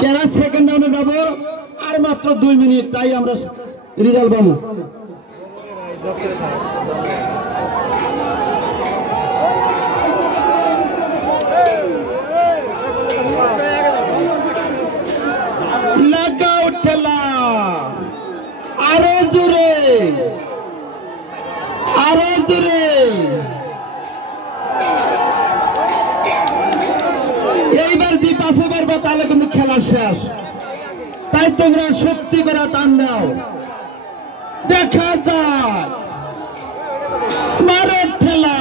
কেনা সেকেন্ড রাউন্ডে যাব আর মাত্র 2 মিনিট, তাই আমরা রেজাল্ট পাবো। লাগাও ঠেলা, আরো জোরে, আরো জোরে। এইবার যে পাশে পারবে তাহলে কিন্তু খেলা শেষ, তাই তোমরা শক্তি করে টান দাও। দেখা যায় মারে ঠেলা,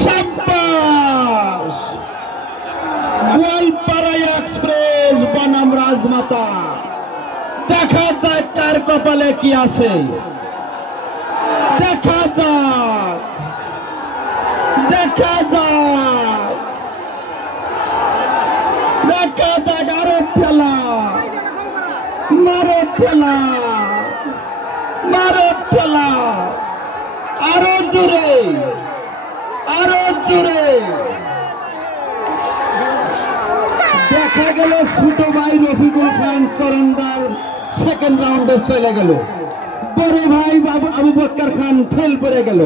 শাবাশ। গোয়ালপাড়া এক্সপ্রেস বনাম রাজমাতা। দেখা যায় কার কপালে কি আছে, দেখা যাক, দেখা যাক, দেখা যাক। আরো ঠেলা, মারো ঠেলা, মারো ঠেলা, আরো জোরে, আরো জোরে। দেখা গেল ছোট ভাই রফিকুল খান সরেন্ডার সেকেন্ড রাউন্ডে চলে গেল, বড় ভাই আবু বক্কর খান ফেল করে গেল।